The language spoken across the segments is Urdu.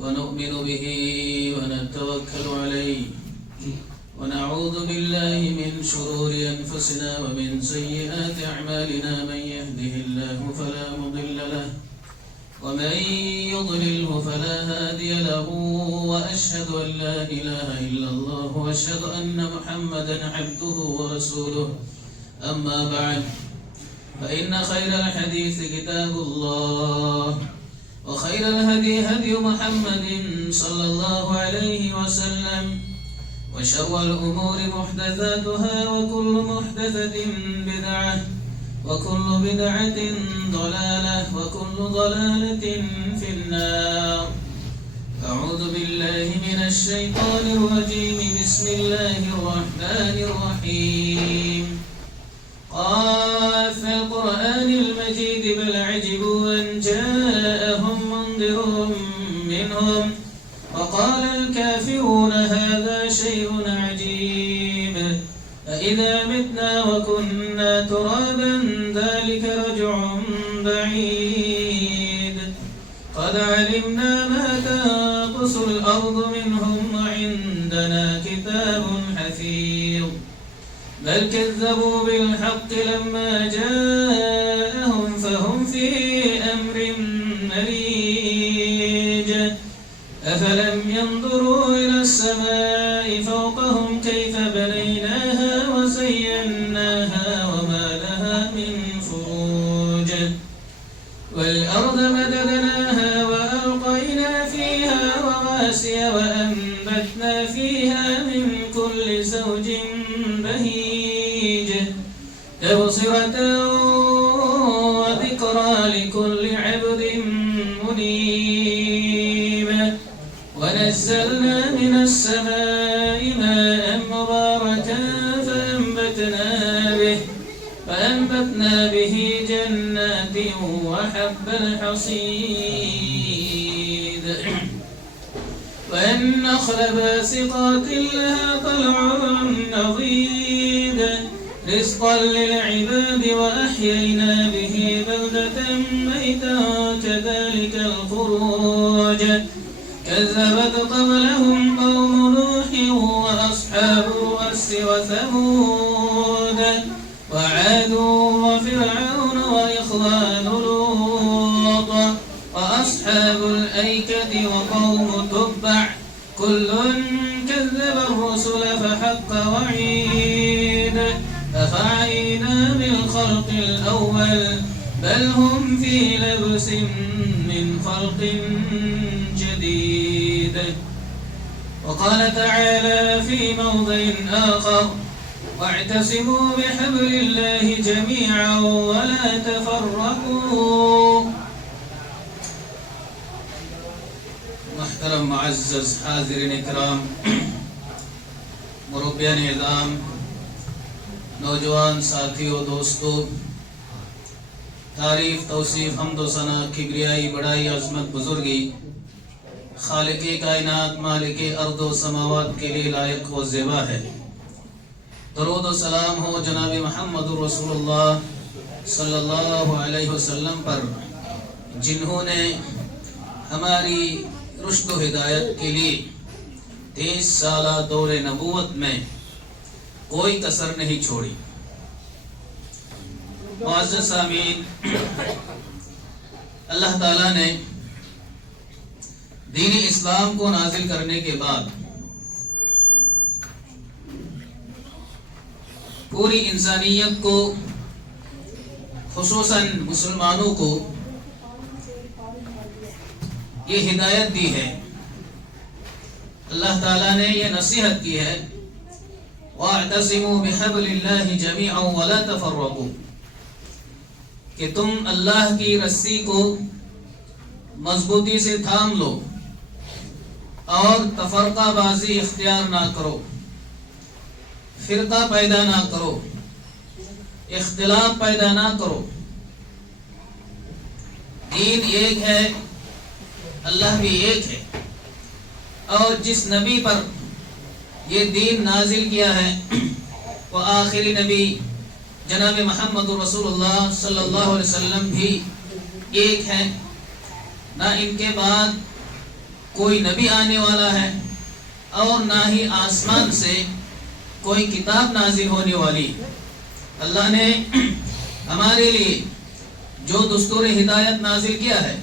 ونؤمن به ونتوكل عليه ونعوذ بالله من شرور أنفسنا ومن سيئات أعمالنا من يهده الله فلا مضل له ومن يضلله فلا هادي له وأشهد أن لا إله إلا الله وأشهد أن محمدا عبده ورسوله أما بعد فإن خير الحديث كتاب الله وخير الهدي هدي محمد صلى الله عليه وسلم وشر الأمور محدثاتها وكل محدثة بدعة وكل بدعة ضلالة وكل ضلالة في النار. أعوذ بالله من الشيطان الرجيم. بسم الله الرحمن الرحيم. قال في القرآن المجيد بل عجبوا أن جاءهم منذر منهم وقال الكافرون هذا شيء عجيب أإذا متنا وكنا ترابا ذلك رجع بعيد قد علمنا ما تنقص الأرض منهم وعندنا كتاب حفيظ بل كذبوا بالحق لما جاءهم فهم في أمر مريج أفلم ينظروا إلى السماء فوقهم كيف بنيناها وزيناها وما لها من فروج والأرض مددناها وألقينا فيها رواسي وأنبتنا فيها من كل زوج بهيج تبصرة وذكرى لكل عبد منيب ونزلنا من السماء ماء مباركا فأنبتنا به جنات وحب الحصيد والنخل باسقات لها طلع نضيد رزقا للعباد وأحيينا به بلدة ميتا كذلك الخروج كذبت قبلهم قوم نوح وأصحاب الرس وثمود وعاد وفرعون وإخوان لوط وأصحاب الأيكة وقوم تبع كل كذب الرسل فحق وعيد أفعينا بالخلق الأول بل هم في لبس من خلق جديد. وقال تعالى في موضع آخر واعتصموا بحبل الله جميعا ولا تفرقوا. محترم معزز حاضرین اکرام مربیان اعظام نوجوان ساتھیوں دوستو تعریف توصیف حمد و ثنا کبریائی بڑائی عظمت بزرگی خالق کائنات مالک ارض و سماوات کے لیے لائق و زیبا ہے. درود و سلام ہو جناب محمد رسول اللہ صلی اللہ علیہ وسلم پر جنہوں نے ہماری رشد و ہدایت کے لیے 23 سالہ دور نبوت میں کوئی کسر نہیں چھوڑی. معزز سامعین، اللہ تعالیٰ نے دین اسلام کو نازل کرنے کے بعد پوری انسانیت کو خصوصاً مسلمانوں کو یہ ہدایت دی ہے. اللہ تعالیٰ نے یہ نصیحت کی ہے وَاعْتَصِمُوا بِحَبْلِ اللَّهِ جَمِيعًا وَلَا تَفَرَّقُوا کہ تم اللہ کی رسی کو مضبوطی سے تھام لو اور تفرقہ بازی اختیار نہ کرو، فرقہ پیدا نہ کرو، اختلاف پیدا نہ کرو. دین ایک ہے، اللہ بھی ایک ہے، اور جس نبی پر یہ دین نازل کیا ہے وہ آخری نبی جناب محمد رسول اللہ صلی اللہ علیہ وسلم بھی ایک ہیں. نہ ان کے بعد کوئی نبی آنے والا ہے اور نہ ہی آسمان سے کوئی کتاب نازل ہونے والی۔ اللہ نے ہمارے لیے جو دستور ہدایت نازل کیا ہے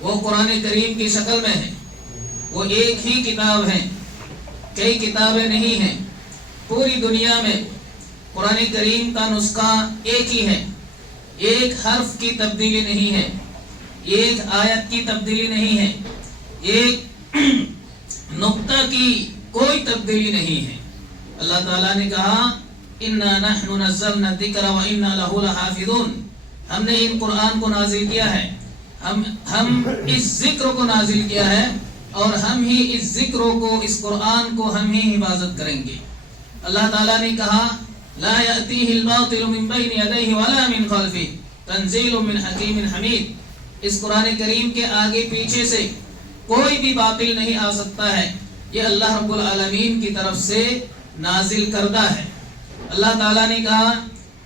وہ قرآن کریم کی شکل میں ہے۔ وہ ایک ہی کتاب ہے، کئی کتابیں نہیں ہیں۔ پوری دنیا میں قرآن کریم کا نسخہ ایک ہی ہے، ایک حرف کی تبدیلی نہیں ہے، ایک آیت کی تبدیلی نہیں ہے، ایک نقطہ کی کوئی تبدیلی نہیں ہے۔ اللہ تعالیٰ نے کہا اِنَّا نَحْنُ نَزَّلْنَا الذِّكْرَ وَإِنَّا لَهُ لَحَافِظُونَ، ہم نے ان قرآن کو نازل کیا ہے، ہم اس ذکر کو نازل کیا ہے اور ہم ہی اس ذکر کو، اس قرآن کو ہم ہی حفاظت کریں گے۔ اللہ تعالیٰ نے کہا لا يأتيه الباطل من بين يديه ولا من خلفه تنزيل من حكيم حميد، اس قرآن کریم کے آگے پیچھے سے کوئی بھی باطل نہیں آ سکتا ہے، یہ اللہ رب العالمین کی طرف سے نازل کردہ ہے۔ اللہ تعالیٰ نے کہا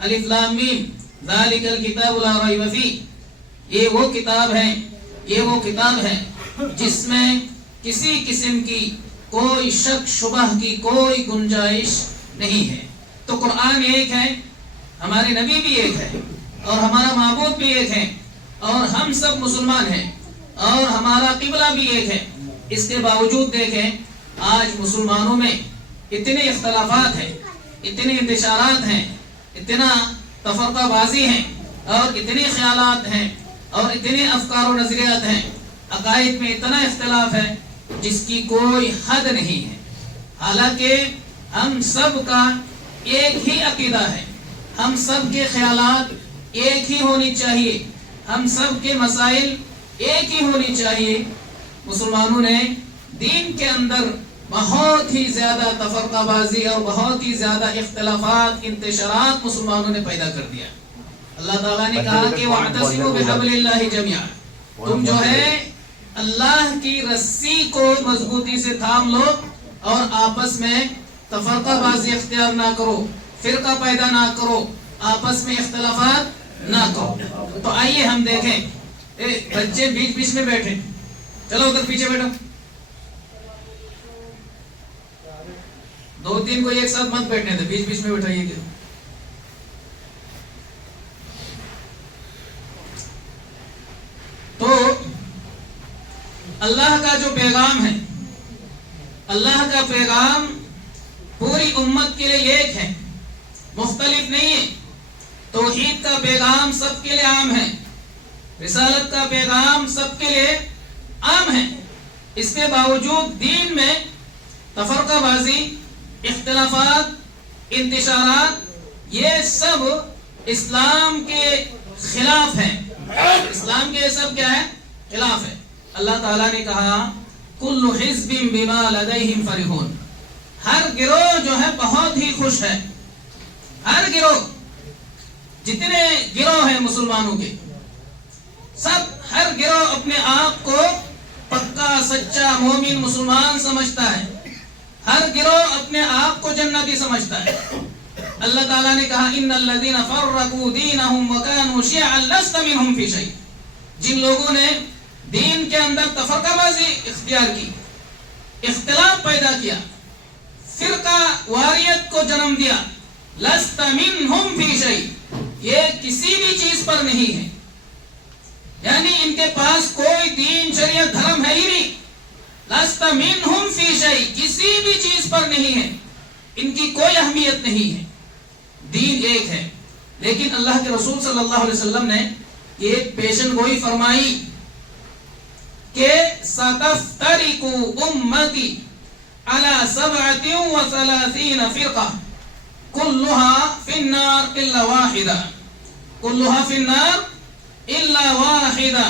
الف لام میم ذالک الکتاب لا ریب فیہ، یہ وہ کتاب ہے، یہ وہ کتاب ہے جس میں کسی قسم کی کوئی شک شبہ کی کوئی گنجائش نہیں ہے۔ تو قرآن ایک ہے، ہمارے نبی بھی ایک ہے، اور ہمارا معبود بھی ایک ہے، اور ہم سب مسلمان ہیں، اور ہمارا قبلہ بھی ایک ہے۔ اس کے باوجود دیکھیں آج مسلمانوں میں اتنے اختلافات ہیں، اتنے انتشارات ہیں، اتنا تفرقہ بازی ہیں، اور اتنے خیالات ہیں، اور اتنے افکار و نظریات ہیں، عقائد میں اتنا اختلاف ہے جس کی کوئی حد نہیں ہے۔ حالانکہ ہم سب کا ایک ہی عقیدہ ہے، ہم سب کے خیالات ایک ہی ہونی چاہیے، ہم سب کے مسائل ایک ہی ہونی چاہیے۔ مسلمانوں نے دین کے اندر بہت ہی زیادہ تفرقہ بازی اور بہت ہی زیادہ اختلافات، انتشارات مسلمانوں نے پیدا کر دیا۔ اللہ تعالیٰ نے کہا کہ وَاعْتَصِمُوا بِحَبْلِ اللَّهِ جَمِيعًا، تم جو ہے اللہ کی رسی کو مضبوطی سے تھام لو اور آپس میں تفرقہ بازی اختیار نہ کرو، فرقہ پیدا نہ کرو، آپس میں اختلافات نہ کرو۔ تو آئیے ہم دیکھیں، بچے بیچ بیچ میں بیٹھے، چلو ادھر پیچھے بیٹھو، دو تین کو ایک ساتھ مت بیٹھنے تھے، بیچ بیچ میں بیٹھائیے کہ تو اللہ کا جو پیغام ہے، اللہ کا پیغام پوری امت کے لیے ایک ہے، مختلف نہیں ہے۔ توحید کا پیغام سب کے لیے عام ہے، رسالت کا پیغام سب کے لیے عام ہے۔ اس کے باوجود دین میں تفرقہ بازی، اختلافات، انتشارات، یہ سب اسلام کے خلاف ہیں۔ اسلام کے سب کیا ہے؟ خلاف ہے۔ اللہ تعالیٰ نے کہا کل حزب بما لدیہم فرحون، ہر گروہ جو ہے بہت ہی خوش ہے۔ ہر گروہ، جتنے گروہ ہیں مسلمانوں کے، سب ہر گروہ اپنے آپ کو پکا سچا مومن مسلمان سمجھتا ہے، ہر گروہ اپنے آپ کو جنتی سمجھتا ہے۔ اللہ تعالیٰ نے کہا ان الذین فرقوا دینہم وکانوا شیعا لست منہم فی شیء، جن لوگوں نے دین کے اندر تفرقہ بازی اختیار کی، اختلاف پیدا کیا، فرقہ واریت کو جنم دیا، لست منہم فی شیء، یہ کسی بھی چیز پر نہیں ہے، یعنی ان کے پاس کوئی دین شریعت دھرم ہے ہی نہیں۔ لست منہم فی شیء، کسی بھی چیز پر نہیں ہے، ان کی کوئی اہمیت نہیں ہے، دین ایک ہے۔ لیکن اللہ کے رسول صلی اللہ علیہ وسلم نے ایک پیشن گوئی فرمائی کہ ستفترق امتی علی 37 فرقہ كلها في النار إلا واحدة، كلها في النار إلا واحدة،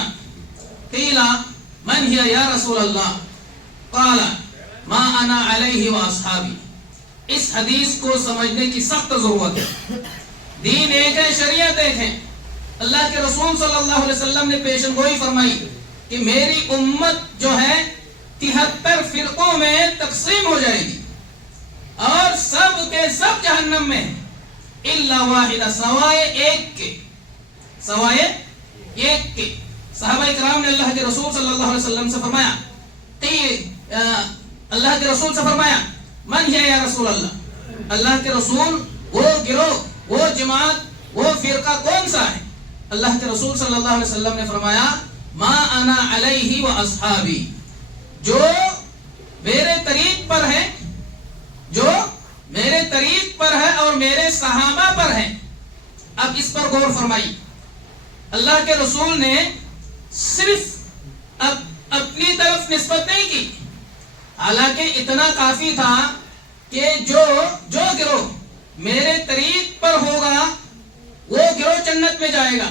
قيل من هي يا رسول الله؟ قال ما أنا عليه وأصحابي۔ اس حدیث کو سمجھنے کی سخت ضرورت ہے۔ دین ایک ہے، شریعت ایک ہے۔ اللہ کے رسول صلی اللہ علیہ وسلم نے پیشن گوئی فرمائی کہ میری امت جو ہے 73 فرقوں میں تقسیم ہو جائے گی اور سب کے سب جہنم میں ہیں، الا واحدہ، سوائے ایک کے، سوائے ایک کے۔ صحابہ کرام نے اللہ کے رسول صلی اللہ علیہ وسلم سے فرمایا اللہ کے رسول سے فرمایا من ہے یا رسول اللہ، اللہ کے رسول وہ گروہ، وہ جماعت، وہ فرقہ کون سا ہے؟ اللہ کے رسول صلی اللہ علیہ وسلم نے فرمایا ما انا علیہ و اصحابی، جو میرے طریق پر ہے، جو میرے طریق پر ہے اور میرے صحابہ پر ہے۔ اب اس پر غور فرمائی، اللہ کے رسول نے صرف اپنی طرف نسبت نہیں کی، حالانکہ اتنا کافی تھا کہ جو گروہ میرے طریق پر ہوگا وہ گروہ جنت میں جائے گا۔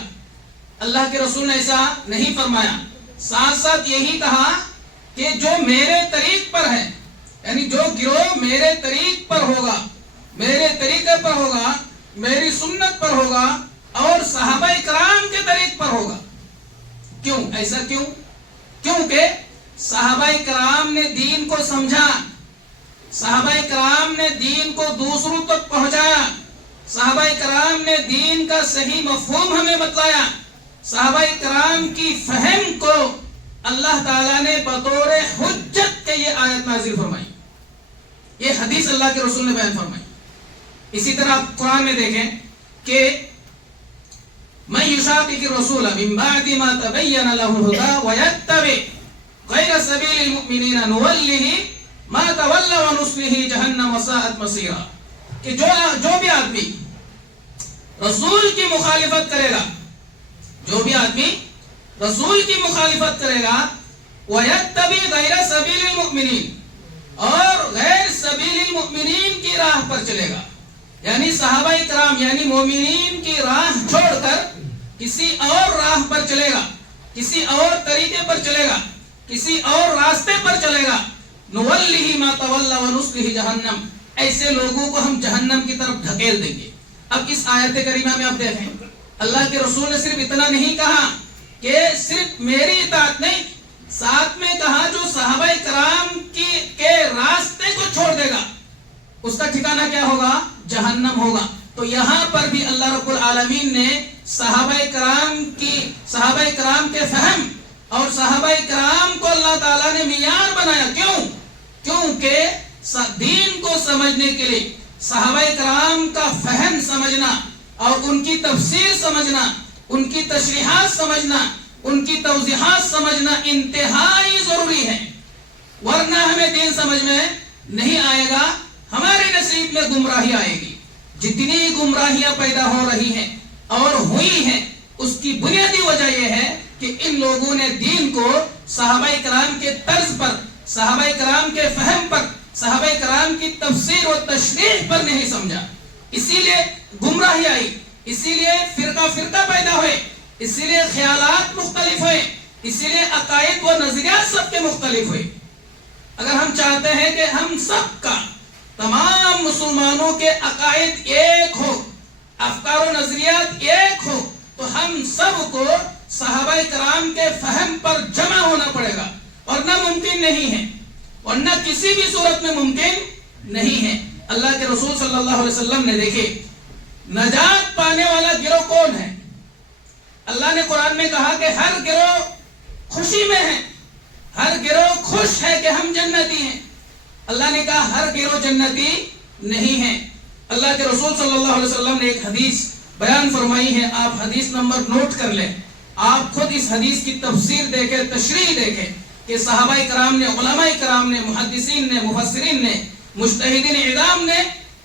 اللہ کے رسول نے ایسا نہیں فرمایا، ساتھ ساتھ یہی کہا کہ جو میرے طریق پر ہے، یعنی جو گروہ میرے طریق پر ہوگا، میرے طریقے پر ہوگا، میری سنت پر ہوگا اور صحابہ کرام کے طریق پر ہوگا۔ کیوں ایسا؟ کیونکہ صحابہ کرام نے دین کو سمجھا، صحابہ کرام نے دین کو دوسروں تک پہنچایا، صحابہ کرام نے دین کا صحیح مفہوم ہمیں بتلایا، صحابہ کرام کی فہم کو اللہ تعالیٰ نے بطور حجت کے یہ آیت نازل فرمائی، یہ حدیث اللہ کے رسول نے بیان فرمائی۔ اسی طرح آپ قرآن میں دیکھیں کہ من یشاقق الرسول من بعد ما تبین له الهدى ويتبع غیر سبیل المؤمنین نولہ ما تولى ونصلہ جہنم وساءت مصیرا، کہ جو بھی آدمی رسول کی مخالفت کرے گا، جو بھی آدمی رسول کی مخالفت کرے گا، وَيَتَّبِعْ غَيْرَ سَبِيلِ الْمُؤْمِنِينَ، اور غیر سبیل المؤمنین کی راہ پر چلے گا، یعنی صحابہ کرام یعنی مومنین کی راہ چھوڑ کر کسی اور راہ پر چلے گا، کسی اور طریقے پر چلے گا، کسی اور راستے پر چلے گا، نُوَلِّهِ مَا تَوَلَّى وَنُصْلِهِ جَهَنَّمْ، ایسے لوگوں کو ہم جہنم کی طرف دھکیل دیں گے۔ اب اس آیت کریمہ میں آپ دیکھیں، اللہ کے رسول نے صرف اتنا نہیں کہا کہ صرف میری اطاعت نہیں، ساتھ میں کہا جو صحابہ کرام کے راستے کو چھوڑ دے گا اس کا ٹھکانہ کیا ہوگا؟ جہنم ہوگا۔ تو یہاں پر بھی اللہ رب العالمین نے صحابہ کرام کے فہم اور صحابہ کرام کو اللہ تعالیٰ نے معیار بنایا۔ کیونکہ دین کو سمجھنے کے لیے صحابہ کرام کا فہم سمجھنا اور ان کی تفسیر سمجھنا، ان کی تشریحات سمجھنا، ان کی توضیحات سمجھنا انتہائی ضروری ہے، ورنہ ہمیں دین سمجھ میں نہیں آئے گا، ہمارے نصیب میں گمراہی آئے گی۔ جتنی گمراہیاں پیدا ہو رہی ہیں اور ہوئی ہیں، اس کی بنیادی وجہ یہ ہے کہ ان لوگوں نے دین کو صحابہ کرام کے طرز پر، صحابہ کرام کے فہم پر، صحابہ کرام کی تفسیر و تشریح پر نہیں سمجھا، اسی لیے گمراہی آئی، اسی لیے فرقہ پیدا ہوئے، اسی لیے خیالات مختلف ہوئے، اسی لیے عقائد و نظریات سب کے مختلف ہوئے۔ اگر ہم چاہتے ہیں کہ ہم سب کا، تمام مسلمانوں کے عقائد ایک ہو، افکار و نظریات ایک ہو، تو ہم سب کو صحابہ کرام کے فہم پر جمع ہونا پڑے گا، ورنہ ممکن نہیں ہے، ورنہ کسی بھی صورت میں ممکن نہیں ہے۔ اللہ کے رسول صلی اللہ علیہ وسلم نے دیکھے نجات پانے والا گروہ کون ہے؟ اللہ نے قرآن میں کہا کہ ہر گروہ خوشی میں ہے، ہر گروہ خوش ہے کہ ہم جنتی ہیں۔ اللہ نے کہا ہر گروہ جنتی نہیں ہے۔ اللہ کے رسول صلی اللہ علیہ وسلم نے ایک حدیث بیان فرمائی ہے، آپ حدیث نمبر نوٹ کر لیں، آپ خود اس حدیث کی تفسیر دیکھیں، تشریح دیکھیں کہ صحابہ کرام نے، علماء کرام نے، محدثین نے، مفسرین نے، مجتہدین اعظام نے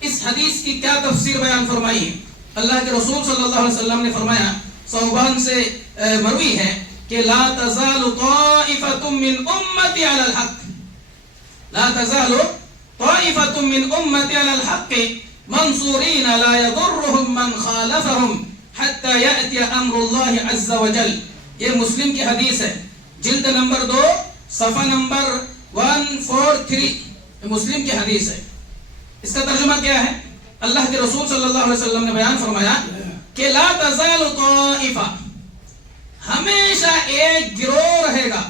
اس حدیث کی کیا تفسیر بیان فرمائی ہے۔ اللہ کے رسول صلی اللہ علیہ وسلم نے فرمایا، صوبان سے مروی ہے کہ لا تزال طائفة من امتی علی الحق، لا تزال طائفة من امتی علی الحق منصورین لا يضرهم من خالفهم حتى يأتي امر اللہ عز وجل۔ یہ مسلم کی حدیث ہے، جلد نمبر 2 صفحہ نمبر 143، مسلم کی حدیث ہے۔ اس کا ترجمہ کیا ہے؟ اللہ کے رسول صلی اللہ علیہ وسلم نے بیان فرمایا کہ لا تزال طائفہ، ہمیشہ ایک گروہ رہے گا۔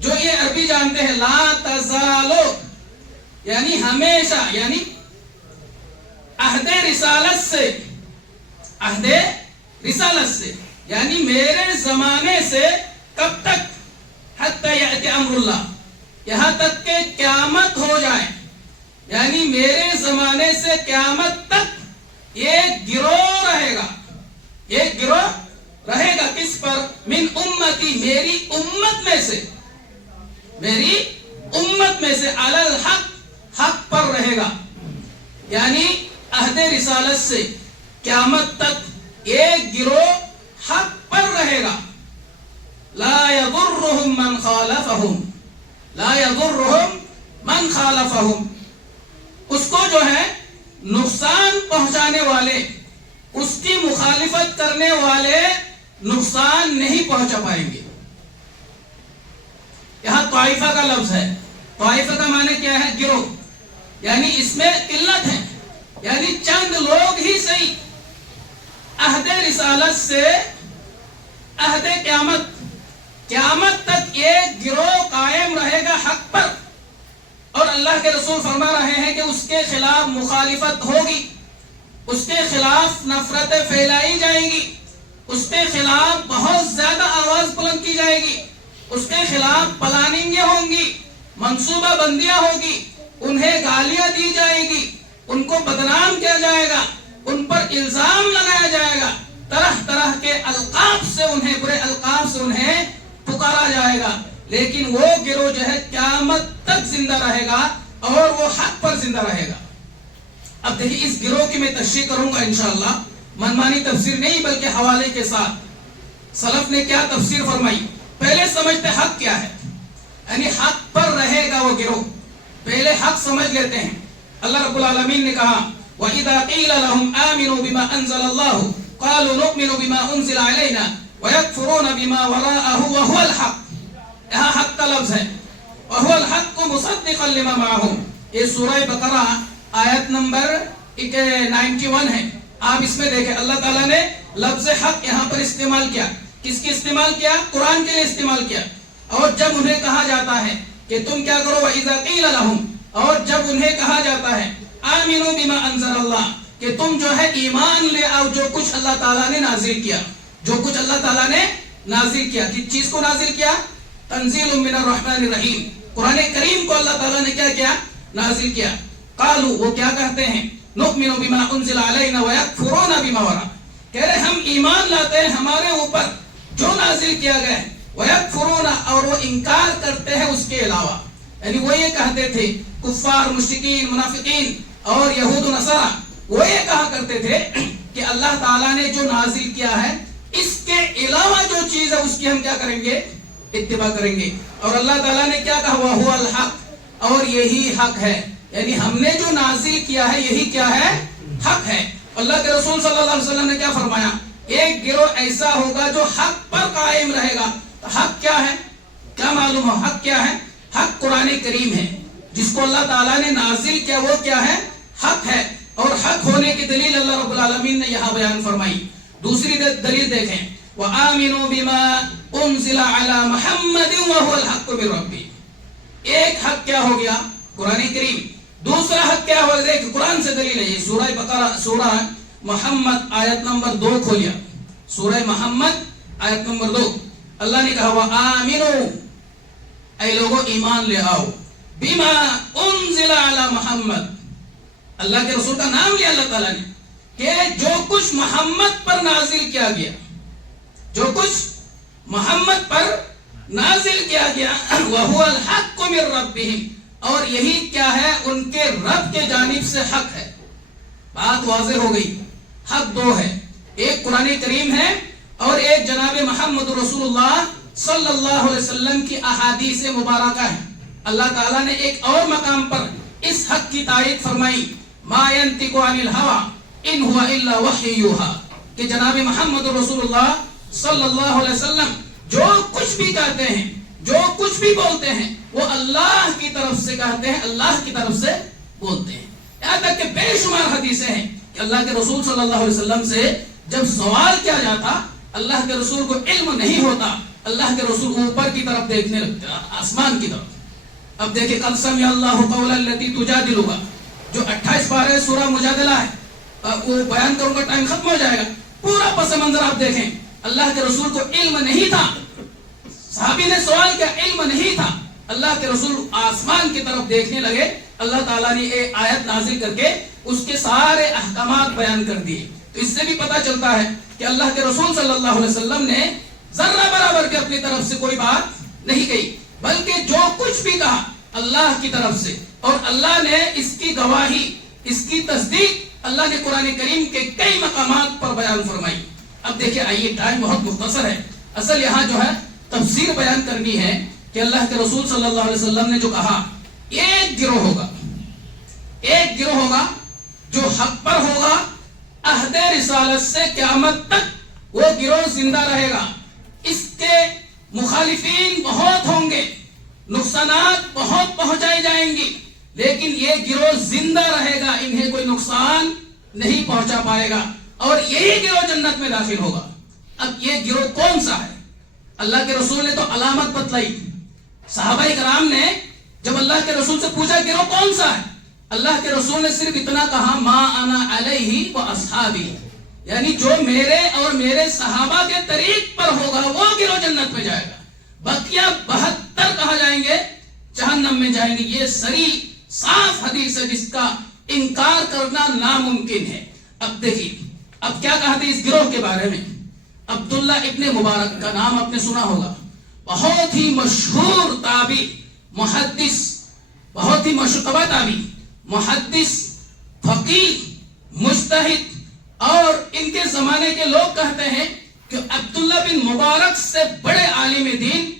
جو یہ عربی جانتے ہیں، لا تزالو یعنی ہمیشہ، یعنی عہد رسالت سے یعنی میرے زمانے سے کب تک؟ حتی یأتی امر اللہ، یہاں تک کہ قیامت ہو جائے، یعنی میرے زمانے سے قیامت تک ایک گروہ رہے گا، ایک گروہ رہے گا کس پر؟ من امتی، میری امت میں سے، میری امت میں سے، علی الحق، حق پر رہے گا، یعنی عہد رسالت سے قیامت تک ایک گروہ حق پر رہے گا، لا یضرهم من خالفهم، لا یضرهم من خالفهم، اس کو جو ہے نقصان پہنچانے والے، اس کی مخالفت کرنے والے نقصان نہیں پہنچا پائیں گے۔ یہاں طائفہ کا لفظ ہے، طائفہ کا معنی کیا ہے؟ گروہ، یعنی اس میں قلت ہے، یعنی چند لوگ ہی صحیح عہد رسالت سے عہد قیامت، قیامت تک ایک گروہ قائم رہے گا حق پر، اور اللہ کے رسول فرما رہے ہیں کہ اس کے خلاف مخالفت ہوگی، اس کے خلاف نفرتیں پھیلائی جائیں گی، اس کے خلاف بہت زیادہ آواز بلند کی جائے گی، اس کے خلاف پلاننگیں ہوں گی، منصوبہ بندیاں ہوگی، انہیں گالیاں دی جائے گی، ان کو بدنام کیا جائے گا، ان پر الزام لگایا جائے گا، طرح طرح کے القاب سے انہیں، برے القاب سے انہیں پکارا جائے گا، لیکن وہ گروہ جو ہے قیامت تک زندہ رہے گا اور وہ حق پر زندہ رہے گا۔ اب دیکھیں اس گروہ کی میں تشریح کروں گا انشاءاللہ، منمانی تفسیر نہیں بلکہ حوالے کے ساتھ۔ سلف نے کیا تفسیر فرمائی؟ پہلے سمجھتے حق کیا ہے، یعنی حق پر رہے گا وہ گروہ، پہلے حق سمجھ لیتے ہیں۔ اللہ رب العالمین نے کہا وَإِذَا قِيلَ لَهُمْ آمِنُوا بِمَا أَنزَلَ اللَّهُ قَالُوا نُؤْمِنُ بِمَا أُنزِلَ عَلَيْنَا وَيَكْفُرُونَ بِمَا وَرَاءَهُ وَهُوَ الْحَقُّ، یہاں حق کا لفظ ہے، وَهُوَ الْحَقُّ مُصَدِّقًا لِمَا مَعَهُمْ، یہ سورہ بقرہ آیت نمبر 91 ہے۔ آپ اس میں دیکھیں اللہ تعالیٰ نے لفظ حق یہاں پر استعمال کیا، کس کی استعمال کیا؟ قرآن کے لیے استعمال کیا، اور جب انہیں کہا جاتا ہے کہ تم کیا کرو، وَإِذَا قِيلَ لَهُمْ، اور جب انہیں کہا جاتا ہے آمنوا بما انزل اللہ، کہ تم جو ہے ایمان لے آؤ جو کچھ اللہ تعالیٰ نے نازل کیا، جو کچھ اللہ تعالیٰ نے نازل کیا، کس چیز کو نازل کیا؟ تنزیل من الرحمن الرحیم، قرآن کریم کو اللہ تعالیٰ نے کیا کیا؟ نازل کیا۔ قالوا، وہ کیا کہتے ہیں؟ نؤمن بما انزل علینا ویکفرون بما وراء، کہہ رہے ہم ایمان لاتے ہیں ہمارے اوپر جو نازل کیا گیا ہے، ویکفرون، اور وہ انکار کرتے ہیں اس کے علاوہ، یعنی وہ یہ کہتے تھے کفار، مشرکین، منافقین اور یہود و نصارہ، وہ یہ کہا کرتے تھے کہ اللہ تعالیٰ نے جو نازل کیا ہے اس کے علاوہ جو چیز ہے اس کی ہم کیا کریں گے؟ اتباع کریں گے، اور اللہ تعالیٰ نے کیا کہا؟ وَهُوَ الْحَقُّ، اور یہی حق ہے، یعنی ہم نے جو نازل کیا ہے یہی کیا ہے؟ حق ہے۔ اللہ کے رسول صلی اللہ علیہ وسلم نے کیا فرمایا؟ ایک گروہ ایسا ہوگا جو حق پر قائم رہے گا، تو حق کیا ہے؟ کیا معلوم ہو حق کیا ہے؟ حق قرآن کریم ہے، جس کو اللہ تعالیٰ نے نازل کیا وہ کیا ہے؟ حق ہے، اور حق ہونے کی دلیل اللہ رب العالمین نے یہاں بیان فرمائی۔ دوسری دلیل دیکھیں، وَآمِنُوا بِمَا أُنزِلَ عَلَى مُحَمَّدٍ وَهُوَ الْحَقُّ مِن رَبِّهِمْ، ایک حق کیا ہو گیا؟ قرآن کریم۔ دوسرا حق کیا ہو؟ دیکھ قرآن سے دلیل ہے، یہ سورہ بقرہ، سورہ محمد آیت نمبر 2 کھولیا، سورہ محمد آیت نمبر 2، اللہ نے کہا وَآمِنُوا، اے لوگوں ایمان لے آؤ، بِمَا أُنزِلَ عَلَى محمد، اللہ کے رسول کا نام لیا اللہ تعالیٰ نے، کہ جو کچھ محمد پر نازل کیا گیا، جو کچھ محمد پر نازل کیا گیا، وَهُوَ الْحَقُّ مِن رَبِّهِمْ، اور یہی کیا ہے؟ ان کے رب کے جانب سے حق ہے۔ بات واضح ہو گئی، حق دو ہے، ایک قرآن کریم ہے اور ایک جناب محمد رسول اللہ صلی اللہ علیہ وسلم کی احادیث مبارکہ ہے۔ اللہ تعالیٰ نے ایک اور مقام پر اس حق کی تائید فرمائی، ما ينطق عن الهوى ان هو الا وحی یوحی، کہ جناب محمد رسول اللہ صلی اللہ علیہ وسلم جو کچھ بھی کہتے ہیں، جو کچھ بھی بولتے ہیں، وہ اللہ کی طرف سے کہتے ہیں، اللہ کی طرف سے بولتے ہیں۔ یہاں تک کہ بے شمار حدیثیں ہیں کہ اللہ کے رسول صلی اللہ علیہ وسلم سے جب سوال کیا جاتا، اللہ کے رسول کو علم نہیں ہوتا، اللہ کے رسول اوپر کی طرف دیکھنے لگتے، آسمان کی طرف۔ اب دیکھیں قد سمع اللہ قول التی تجادلک، جو 28 پارے سورہ مجادلہ ہے، وہ بیان کروں گا ٹائم ختم ہو جائے گا، پورا پس منظر آپ دیکھیں۔ اللہ کے رسول کو علم نہیں تھا، صحابی نے سوال کیا، علم نہیں تھا، اللہ کے رسول آسمان کی طرف دیکھنے لگے، اللہ تعالیٰ نے ایک آیت نازل کر کے اس کے سارے احکامات بیان کر دیے. تو اس سے بھی پتہ چلتا ہے کہ اللہ کے رسول صلی اللہ علیہ وسلم نے ذرہ برابر کے اپنی طرف سے کوئی بات نہیں کہی، بلکہ جو کچھ بھی کہا اللہ کی طرف سے، اور اللہ نے اس کی گواہی، اس کی تصدیق اللہ نے قرآن کریم کے کئی مقامات پر بیان فرمائی. اب دیکھیں، آئیے، ٹائم بہت مختصر ہے، اصل یہاں جو ہے تفسیر بیان کرنی ہے کہ اللہ کے رسول صلی اللہ علیہ وسلم نے جو کہا، ایک گروہ ہوگا جو حق پر ہوگا، عہد رسالت سے قیامت تک وہ گروہ زندہ رہے گا. اس کے مخالفین بہت ہوں گے، نقصانات بہت پہنچائی جائیں گی، لیکن یہ گروہ زندہ رہے گا، انہیں کوئی نقصان نہیں پہنچا پائے گا، اور یہی گروہ جنت میں داخل ہوگا. اب یہ گروہ کون سا ہے؟ اللہ کے رسول نے تو علامت بتلائی. صحابہ کرام نے جب اللہ کے رسول سے پوچھا گروہ کون سا ہے، اللہ کے رسول نے صرف اتنا کہا، ما انا علیہ و اصحابی، یعنی جو میرے اور میرے صحابہ کے طریق پر ہوگا وہ گروہ جنت میں جائے گا. بقیہ 72 کہاں جائیں گے؟ جہنم میں جائیں گے. یہ صریح صاف حدیث ہے جس کا انکار کرنا ناممکن ہے. اب دیکھیے، اب کیا کہتے ہیں اس گروہ کے بارے میں. عبداللہ ابن مبارک کا نام آپ نے سنا ہوگا، بہت ہی مشہور تابعی، محدث، بہت ہی مشہور تابعی، محدث، فقیہ، مجتہد، اور ان کے زمانے کے لوگ کہتے ہیں کہ عبداللہ بن مبارک سے بڑے عالم دین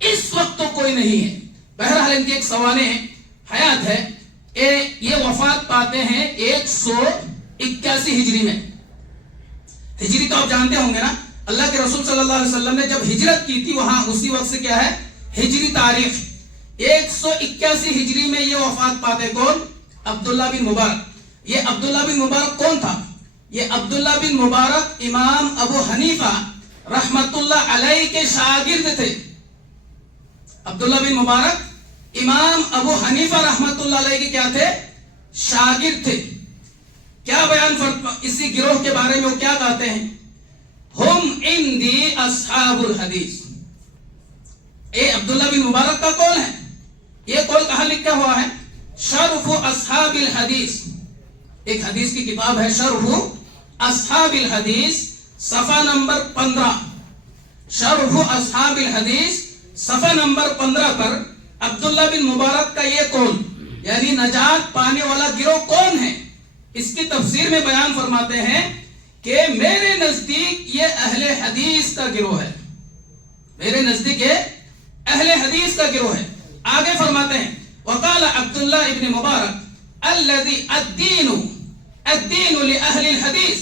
اس وقت تو کوئی نہیں ہے. بہرحال ان کی ایک سوانح حیات ہے. یہ وفات پاتے ہیں 181 ہجری میں. ہجری تو آپ جانتے ہوں گے نا، اللہ کے رسول صلی اللہ علیہ وسلم نے جب ہجرت کی تھی وہاں اسی وقت سے کیا ہے، ہجری تاریخ. 181 ہجری میں یہ وفات پاتے. کون؟ عبداللہ بن مبارک. یہ عبداللہ بن مبارک کون تھا؟ یہ عبداللہ بن مبارک امام ابو حنیفہ رحمت اللہ علیہ کے شاگرد تھے. عبداللہ بن مبارک امام ابو حنیفہ رحمت اللہ علیہ کے کیا تھے؟ شاگرد تھے. کیا بیان اسی گروہ کے بارے میں وہ کیا کہتے ہیں؟ ہم عندی اصحاب الحدیث. عبداللہ بن مبارک کا قول ہے. یہ قول کہاں لکھا ہوا ہے؟ شرف اصحاب الحدیث، ایک حدیث کی کتاب ہے شرف اصحاب الحدیث، صفحہ نمبر 15. شرف اصحاب الحدیث صفحہ نمبر 15 پر عبداللہ بن مبارک کا یہ قول، یعنی نجات پانے والا گروہ کون ہے، اس کی تفسیر میں بیان فرماتے ہیں کہ میرے نزدیک یہ اہل حدیث کا گروہ ہے. میرے نزدیک یہ اہل حدیث کا گروہ ہے. آگے فرماتے ہیں، وقال عبداللہ ابن مبارک الذي الدين لأهل الحديث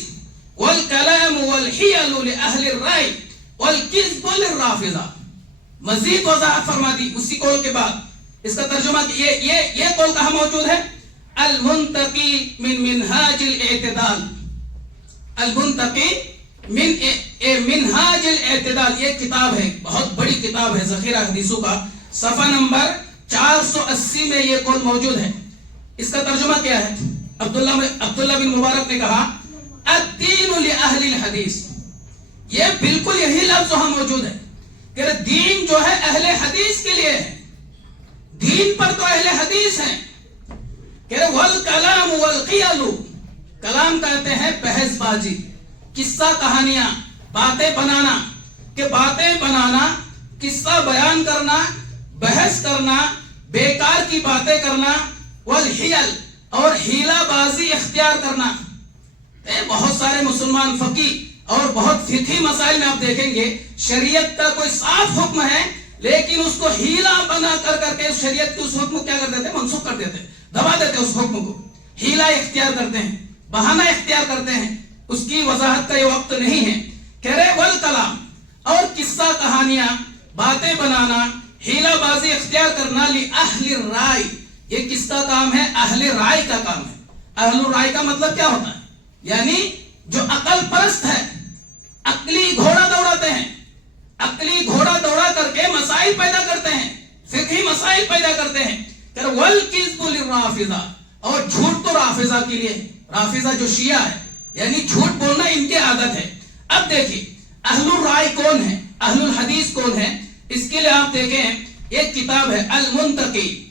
والكلام والحيل لأهل الرأي والكذب للرافضة. مزید وضاحت فرما دی اسی قول کے بعد. اس کا ترجمہ یہ قول کہاں موجود ہے؟ المنتقی من منہاج الاعتدال. المنتقی من منہاج الاعتدال، یہ کتاب ہے، بہت بڑی کتاب ہے ذخیرہ حدیثوں کا. صفحہ نمبر 480 میں یہ قول موجود ہے. اس کا ترجمہ کیا ہے؟ عبداللہ بن مبارک نے کہا الدین لأہل الحدیث. یہ بالکل یہی لفظ وہاں موجود ہے کہ دین جو ہے اہل حدیث کے لیے ہے. دین پر تو اہل حدیث ہیں. کہ والکلام والقیل، کلام کہتے ہیں بحث بازی، قصہ کہانیاں، باتیں بنانا، کہ باتیں بنانا، قصہ بیان کرنا، بحث کرنا، بیکار کی باتیں کرنا، والحیل، اور ہیلا بازی اختیار کرنا. بہت سارے مسلمان فقیہ اور بہت فقہی مسائل میں آپ دیکھیں گے شریعت کا کوئی صاف حکم ہے لیکن اس کو ہیلا بنا کر کے شریعت کے اس حکم کو کیا کر دیتے ہیں؟ منسوخ کر دیتے ہیں، دبا دیتے ہیں اس حکم کو. ہیلا اختیار کرتے ہیں، بہانہ اختیار کرتے ہیں. اس کی وضاحت کا یہ وقت نہیں ہے. کہہ رہے والکلام، اور قصہ کہانیاں، باتیں بنانا، ہیلا بازی اختیار کرنا، لأہل الرائے، یہ کس کا کام ہے؟ اہل رائے کا کام ہے. اہل رائے کا مطلب کیا ہوتا ہے؟ یعنی جو عقل پرست ہے، عقلی گھوڑا دوڑاتے ہیں، عقلی گھوڑا دوڑا کر کے مسائل پیدا کرتے ہیں، فقہی مسائل پیدا کرتے ہیں. کہ والکذب للرافضہ، اور جھوٹ تو رافضہ کے لیے، رافضہ جو شیعہ ہے، یعنی جھوٹ بولنا ان کی عادت ہے. اب دیکھیں اہل الرائے کون ہے، اہل الحدیث کون ہے. اس کے لیے آپ دیکھیں ایک کتاب ہے المنتقی،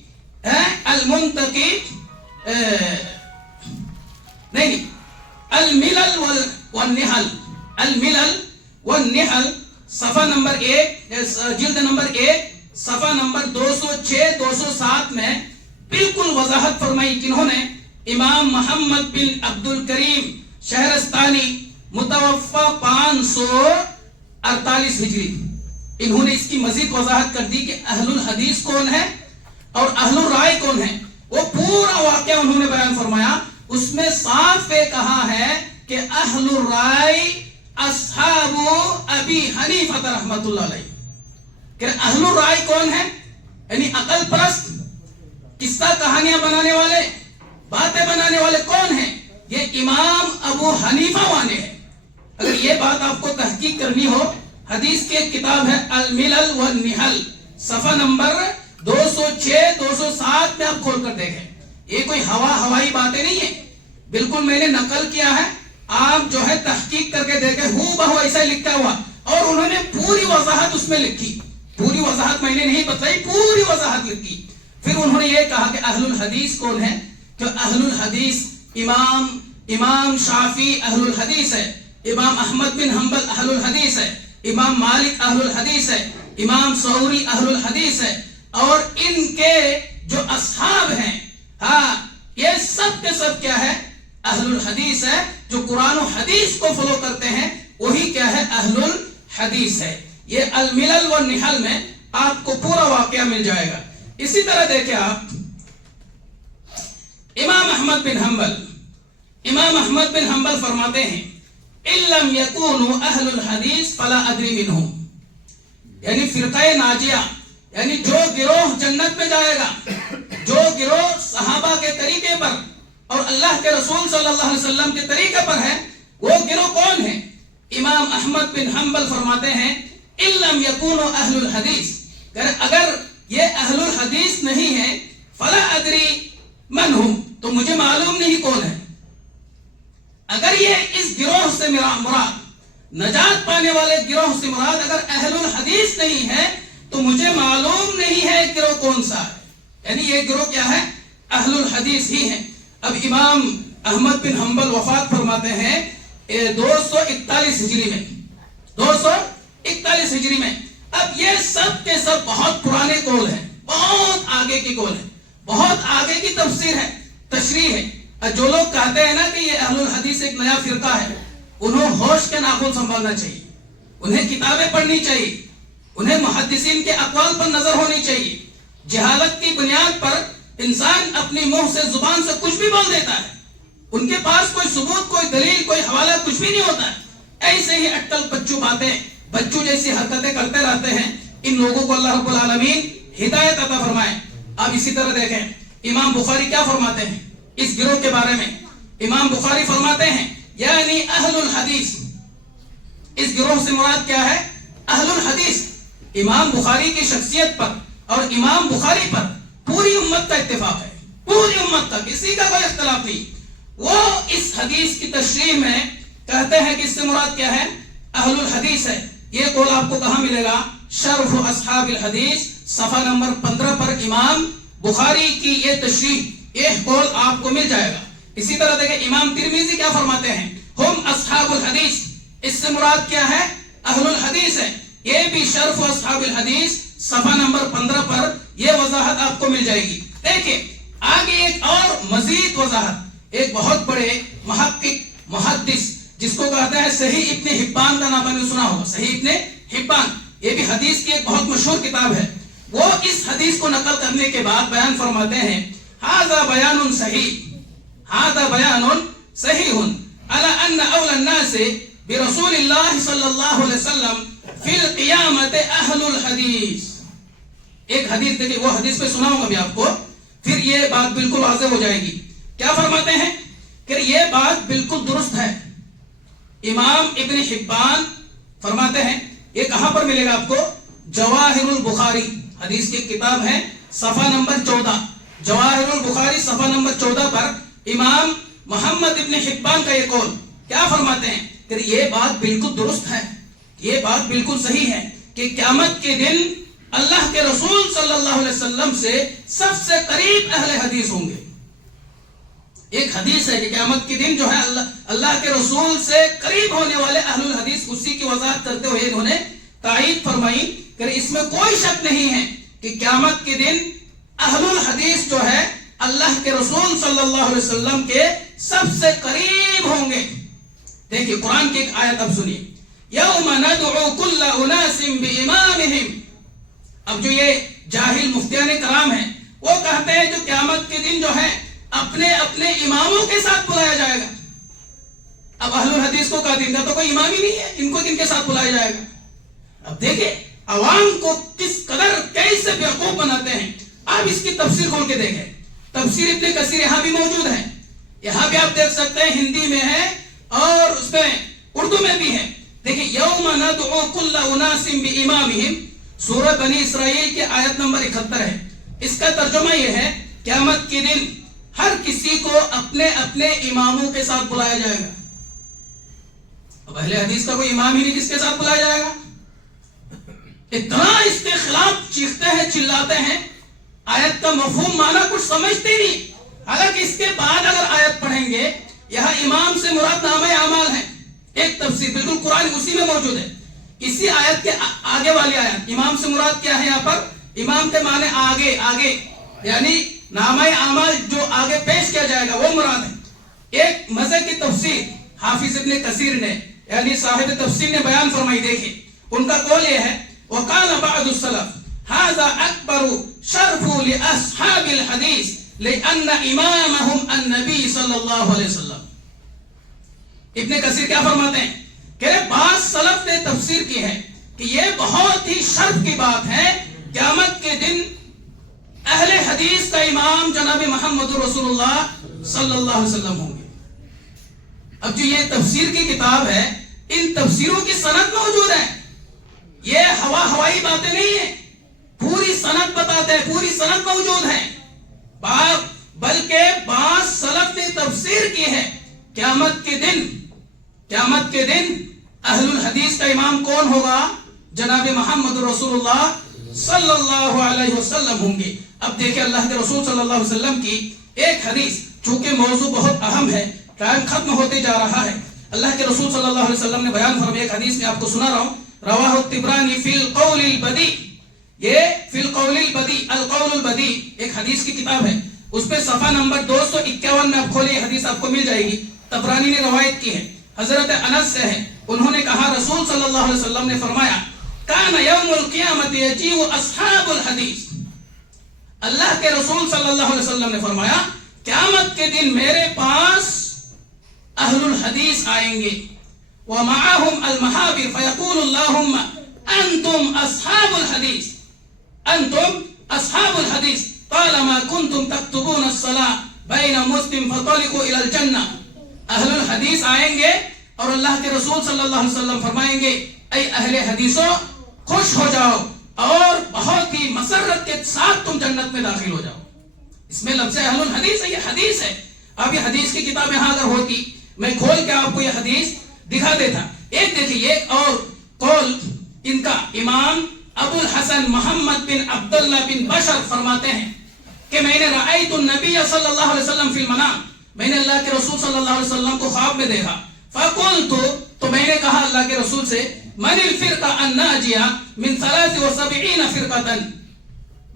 المنتقی نہیں، الملل والنحل، الملل والنحل، صفحہ نمبر 1، جلد نمبر 1، صفحہ نمبر 206 207 میں بالکل وضاحت فرمائی. کنہوں نے؟ امام محمد بن عبد الکریم شہرستانی، متوفا 548 ہجری. انہوں نے اس کی مزید وضاحت کر دی کہ اہل الحدیث کون ہے اور اہل الرائے کون ہے. وہ پورا واقعہ انہوں نے بیان فرمایا. اس میں صاف کہا ہے کہ اہل الرائے اصحاب ابی حنیفہ رحمۃ اللہ علیہ. کہ اہل الرائے کون ہے؟ یعنی عقل پرست، قصہ کہانیاں بنانے والے، باتیں بنانے والے کون ہیں؟ یہ امام ابو حنیفہ والے ہیں. اگر یہ بات آپ کو تحقیق کرنی ہو، حدیث کی ایک کتاب ہے الملل والنحل، صفحہ نمبر 206 207 میں آپ کھول کر دیکھیں. یہ کوئی ہوائی باتیں نہیں ہیں، بالکل میں نے نقل کیا ہے. آپ جو ہے تحقیق کر کے دیکھیں، ہو بہو ایسا لکھا ہوا، اور انہوں نے پوری وضاحت اس میں لکھی. پوری وضاحت میں نے نہیں بتائی، پوری وضاحت لکھی. پھر انہوں نے یہ کہا کہ اہل الحدیث کون ہے؟ کہ اہل الحدیث امام شافعی اہل الحدیث ہے، امام احمد بن حنبل اہل الحدیث ہے، امام مالک اہل الحدیث ہے، امام ثوری اہل الحدیث ہے، اور ان کے جو اصحاب ہیں، ہاں یہ سب کے سب کیا ہے؟ اہل الحدیث ہے. جو قرآن و حدیث کو فالو کرتے ہیں وہی کیا ہے؟ اہل الحدیث ہے. یہ الملل والنحل میں آپ کو پورا واقعہ مل جائے گا. اسی طرح دیکھیں آپ امام احمد بن حنبل فرماتے ہیں اِلَّمْ يَكُونُوا أَهْلُ الْحَدِيثِ فَلَا أَدْرِي مِنْهُمْ. یعنی فرقہ ناجیہ، یعنی جو گروہ جنت میں جائے گا، جو گروہ صحابہ کے طریقے پر اور اللہ کے رسول صلی اللہ علیہ وسلم کے طریقے پر ہے، وہ گروہ کون ہے؟ امام احمد بن حنبل فرماتے ہیں اِلَّمْ يَكُونُوا أَهْلُ الْحَدِيثِ، اگر یہ اہل الحدیث نہیں ہے، فَلَا أَدْرِي مَنْ هُمْ، تو مجھے معلوم نہیں کون ہے. اگر یہ اس گروہ سے مراد، نجات پانے والے گروہ سے مراد اگر اہل الحدیث نہیں ہے تو مجھے معلوم نہیں ہے گروہ کون سا ہے. یعنی یہ گروہ کیا ہے؟ اہل الحدیث ہی ہیں. اب امام احمد بن حنبل وفات فرماتے ہیں 241 ہجری میں، 241 ہجری میں. اب یہ سب کے سب بہت پرانے قول ہیں، بہت آگے کی قول ہے، بہت آگے کی تفسیر ہے، تشریح ہے. جو لوگ کہتے ہیں نا کہ یہ اہل الحدیث ایک نیا فرقہ ہے، انہیں ہوش کے ناخن سنبھالنا چاہیے، انہیں کتابیں پڑھنی چاہیے، انہیں محدثین کے اقوال پر نظر ہونی چاہیے. جہالت کی بنیاد پر انسان اپنی منہ سے زبان سے کچھ بھی بول دیتا ہے، ان کے پاس کوئی ثبوت، کوئی دلیل، کوئی حوالہ کچھ بھی نہیں ہوتا ہے. ایسے ہی اٹل بچوں باتیں، بچوں جیسی حرکتیں کرتے رہتے ہیں. ان لوگوں کو اللہ رب العالمین ہدایت عطا فرمائے. اب اسی طرح دیکھیں امام بخاری کیا فرماتے ہیں اس گروہ کے بارے میں. امام بخاری فرماتے ہیں یعنی اہل الحدیث، اس گروہ سے مراد کیا ہے؟ اہل الحدیث. امام بخاری کی شخصیت پر اور امام بخاری پر پوری امت کا اتفاق ہے، پوری امت کا، کسی کا کوئی اختلاف نہیں. وہ اس حدیث کی تشریح میں کہتے ہیں کہ اس سے مراد کیا ہے؟ اہل الحدیث ہے. یہ قول آپ کو کہاں ملے گا؟ شرف اصحاب الحدیث، صفحہ نمبر 15 پر امام بخاری کی یہ تشریح، یہ قول آپ کو مل جائے گا. اسی طرح دیکھیں امام ترمذی کیا فرماتے ہیں؟ ہم اصحاب الحدیث، اس سے مراد کیا ہے؟ اہل الحدیث ہے. یہ بھی شرف اصحاب الحدیث صفحہ نمبر 15 پر یہ وضاحت آپ کو مل جائے گی. دیکھیں آگے ایک اور مزید وضاحت. ایک بہت بڑے محقق محدث جس کو کہتے ہیں صحیح ابن حبان کا نام آپ نے سنا ہوگا، صحیح ابن حبان، یہ بھی حدیث کی ایک بہت مشہور کتاب ہے. وہ اس حدیث کو نقل کرنے کے بعد بیان فرماتے ہیں ھذا بیان صحیح، ھذا بیان صحیح علی ان اول الناس برسول اللہ صلی اللہ علیہ وسلم فی القیامت اہل الحدیث. ایک حدیث دیکھیں، وہ حدیث پہ سناؤں گا بھی آپ کو، پھر یہ بات بالکل واضح ہو جائے گی. کیا فرماتے ہیں کہ یہ بات بالکل درست ہے. امام ابن حبان فرماتے ہیں، یہ کہاں پر ملے گا آپ کو؟ جواہر البخاری، حدیث کی کتاب ہے، صفحہ نمبر 14، جواہر البخاری صفحہ نمبر 14 پر امام محمد ابن حبان کا یہ قول کیا فرماتے ہیں کہ یہ بات بالکل درست ہے، یہ بات بالکل صحیح ہے کہ قیامت کے دن اللہ کے رسول صلی اللہ علیہ وسلم سے سب سے قریب اہل حدیث ہوں گے. ایک حدیث ہے کہ قیامت کے دن جو ہے اللہ کے رسول سے قریب ہونے والے اہل الحدیث، اسی کی وضاحت کرتے ہوئے انہوں نے تائید فرمائی کہ اس میں کوئی شک نہیں ہے کہ قیامت کے دن اہل الحدیث جو ہے اللہ کے رسول صلی اللہ علیہ وسلم کے سب سے قریب ہوں گے. دیکھیے قرآن کی ایک آیت اب سنیے، یوم ندعو کل اناس بامامہم. اب جو یہ جاہل مفتیان کرام ہیں وہ کہتے ہیں جو قیامت کے دن جو ہے اپنے اپنے اماموں کے ساتھ بلایا جائے گا. اب اہل الحدیث کو کہا، ان کا تو کوئی امام ہی نہیں ہے، ان کو کن کے ساتھ بلایا جائے گا؟ اب دیکھیں عوام کو کس قدر کیسے بیوقوف بناتے ہیں. آپ اس کی تفسیر کھول کے دیکھیں، تفسیر ابن کثیر یہاں بھی موجود ہے، یہاں بھی آپ دیکھ سکتے ہیں، ہندی میں ہے اور اس میں اردو میں بھی ہے. دیکھیں یوم ندعو کل اناس بامامہم، سورہ بنی اسرائیل کی آیت نمبر 71 ہے. اس کا ترجمہ یہ ہے قیامت کے دن ہر کسی کو اپنے اپنے اماموں کے ساتھ بلایا جائے گا. اب اہل حدیث کا کوئی امام ہی نہیں جس کے ساتھ بلایا جائے گا. اتنا اس کے خلاف چیختے ہیں، چلاتے ہیں، آیت کا مفہوم معنی کچھ سمجھتے نہیں. حالانکہ اس کے بعد اگر آیت پڑھیں گے، یہاں امام سے مراد نامہ اعمال ہے. ایک تفسیر بالکل قرآن اسی میں موجود ہے. اسی آیت کے آگے والی آیت امام سے مراد کیا ہے؟ یہاں پر امام کے معنی آگے آگے، یعنی نامہ اعمال جو آگے پیش کیا جائے گا وہ مراد ہے. ایک مزے کی تفسیر حافظ ابن کثیر نے یعنی صاحب تفسیر نے بیان فرمائی. دیکھیں ان کا قول یہ ہے، وقال بعض السلف هذا اکبر شرف لاصحاب الحدیث لان امامهم النبی صلی اللہ علیہ وسلم. ابن کثیر کیا فرماتے ہیں کہ بعض سلف نے تفسیر کی ہے کہ یہ بہت ہی شرف کی بات ہے، قیامت کے دن اہل حدیث کا امام جناب محمد رسول اللہ صلی اللہ علیہ وسلم ہوں گے. اب جو یہ تفسیر کی کتاب ہے، ان تفسیروں کی سند موجود ہے، یہ ہوائی باتیں نہیں ہیں، پوری سند بتاتے ہیں، پوری سند موجود ہے. بلکہ بعض سلف نے تفسیر کی ہے قیامت کے دن اہل الحدیث کا امام کون ہوگا؟ جناب محمد رسول اللہ صلی اللہ علیہ وسلم ہوں گے. اب دیکھیں اللہ کے رسول صلی اللہ علیہ وسلم کی ایک حدیث، چونکہ موضوع بہت اہم ہے، ٹائم ختم ہوتے جا رہا ہے. اللہ کے رسول صلی اللہ علیہ وسلم نے بیان فرمایا، ایک حدیث میں آپ کو سنا رہا ہوں، رواہ الطبرانی فی القول البدی. یہ فی القول البدی، القول البدی ایک حدیث کی کتاب ہے، اس پہ صفحہ نمبر 251 میں آپ کھولے، حدیث آپ کو مل جائے گی. طبرانی نے روایت کی ہے، حضرت انس سے ہے. انہوں نے کہا رسول صلی اللہ علیہ وسلم نے فرمایا، کان یوم القیامت یجیء اصحاب الحدیث. اللہ کے رسول صلی اللہ علیہ وسلم نے فرمایا قیامت کے دن میرے پاس اہل الحدیث آئیں گے، ومعهم المحابر فیقول اللہم انتم اصحاب الحدیث، انتم اصحاب الحدیث طالما کنتم تکتبون الصلاة بین مسلم فطلقوا الى الجنہ. اہل الحدیث آئیں گے اور اللہ کے رسول صلی اللہ علیہ وسلم فرمائیں گے، اے اہل حدیثوں خوش ہو جاؤ اور بہت ہی مسرت کے ساتھ تم جنت میں داخل ہو جاؤ. اس میں لفظ اہل الحدیث ہے، یہ حدیث ہے. اب یہ حدیث کی کتاب یہاں اگر ہوتی میں کھول کے آپ کو یہ حدیث دکھا دیتا. ایک دیکھیے ایک اور قول ان کا امام ابو الحسن محمد بن عبداللہ بن بشر فرماتے ہیں کہ میں نے رأیت النبی صلی اللہ علیہ وسلم فی المنام، میں نے اللہ کے رسول صلی اللہ علیہ وسلم کو خواب میں دیکھا. فقلت، تو میں نے کہا اللہ کے رسول سے، من الفرقہ الناجیہ من 73 فرقۃ.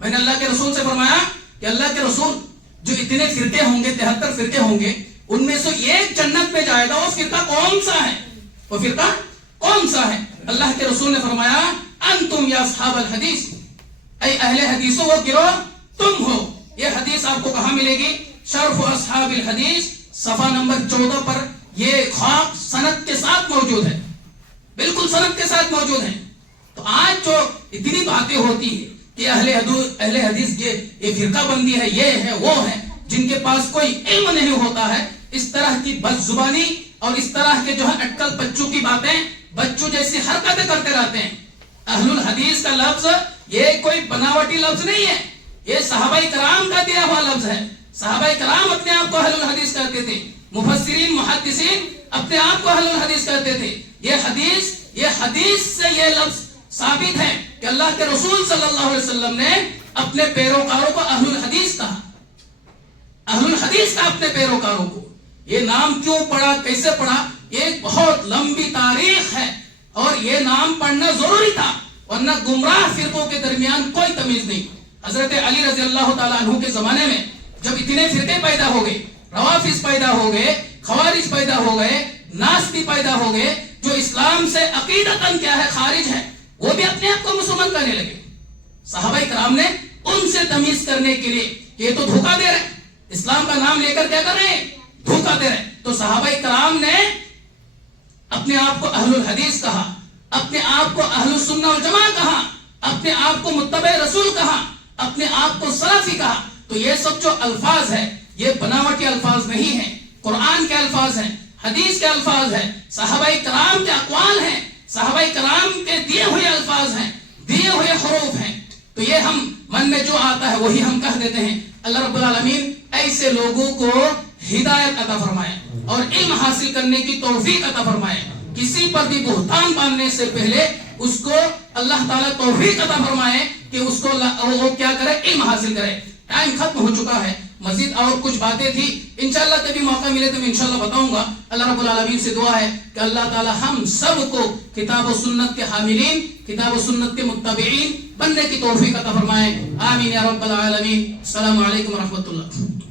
میں نے اللہ کے رسول سے فرمایا کہ اللہ کے رسول جو اتنے فرقے ہوں گے، 73 فرقے ہوں گے، ان میں سے ایک جنت میں جائے گا، وہ فرقہ کون سا ہے؟ وہ فرقہ کون سا ہے؟ اللہ کے رسول نے فرمایا انتم یا اصحاب الحدیث، اے اہل حدیثوں وہ گروہ تم ہو. یہ حدیث آپ کو کہاں ملے گی؟ شرف اصحاب الحدیث صفحہ نمبر 14 پر یہ خواب سند کے ساتھ موجود ہے، بالکل سند کے ساتھ موجود ہے. تو آج جو اتنی باتیں ہوتی ہیں کہ اہل حدیث یہ فرقہ بندی ہے، یہ ہے وہ ہے، جن کے پاس کوئی علم نہیں ہوتا ہے، اس طرح کی بد زبانی اور اس طرح کے جو ہے اٹکل بچوں کی باتیں، بچوں جیسی حرکتیں کرتے رہتے ہیں. اہل الحدیث کا لفظ یہ کوئی بناوٹی لفظ نہیں ہے، یہ صحابہ کرام کا دیا ہوا لفظ ہے. صحابہ کرام اپنے آپ کو اہل الحدیث کہتے تھے، مفسرین محدثین اپنے آپ کو اہل الحدیث کہتے تھے. یہ حدیث سے یہ لفظ ثابت ہے کہ اللہ کے رسول صلی اللہ علیہ وسلم نے اپنے پیروکاروں کو اہل الحدیث کہا، اہل الحدیث کا اپنے پیروکاروں کو۔ یہ نام کیوں پڑا، کیسے پڑا، یہ ایک بہت لمبی تاریخ ہے، اور یہ نام پڑھنا ضروری تھا، ورنہ گمراہ فرقوں کے درمیان کوئی تمیز نہیں۔ حضرت علی رضی اللہ تعالیٰ عنہ کے زمانے میں جب اتنے فرقے پیدا ہو گئے، روافض پیدا ہو گئے، خوارج پیدا ہو گئے، ناستی پیدا ہو گئے، جو اسلام سے عقیدتاً کیا ہے، خارج ہے، وہ بھی اپنے آپ کو مسلمان کرنے لگے۔ صحابہ کرام نے ان سے تمیز کرنے کے لیے کہ یہ تو دھوکہ دے رہے، اسلام کا نام لے کر کیا کر رہے ہیں، دھوکہ دے رہے، تو صحابہ کرام نے اپنے آپ کو اہل الحدیث کہا، اپنے آپ کو اہل السنہ والجماعہ کہا، اپنے آپ کو متبع رسول کہا، اپنے آپ کو سلفی کہا۔ تو یہ سب جو الفاظ ہے یہ بناوٹی الفاظ نہیں ہیں، قرآن کے الفاظ ہیں، حدیث کے الفاظ ہیں، صحابہ کرام کے اقوال ہیں، صحابہ کرام کے دیے ہوئے الفاظ ہیں، دیے ہوئے حروف ہیں۔ تو یہ ہم من میں جو آتا ہے وہی ہم کہہ دیتے ہیں۔ اللہ رب العالمین ایسے لوگوں کو ہدایت عطا فرمائے اور علم حاصل کرنے کی توفیق عطا فرمائے۔ کسی پر بھی بہتان باندھنے سے پہلے اس کو اللہ تعالیٰ توفیق عطا فرمائے کہ اس کو وہ کیا کرے، علم حاصل کرے۔ ٹائم ختم ہو چکا ہے، مزید اور کچھ باتیں تھی، انشاءاللہ کبھی موقع ملے تو میں انشاءاللہ بتاؤں گا۔ اللہ رب العالمین سے دعا ہے کہ اللہ تعالیٰ ہم سب کو کتاب و سنت کے حاملین، کتاب و سنت کے متبعین بننے کی توفیق عطا فرمائے۔ آمین یا رب العالمین۔ السلام علیکم ورحمۃ اللہ۔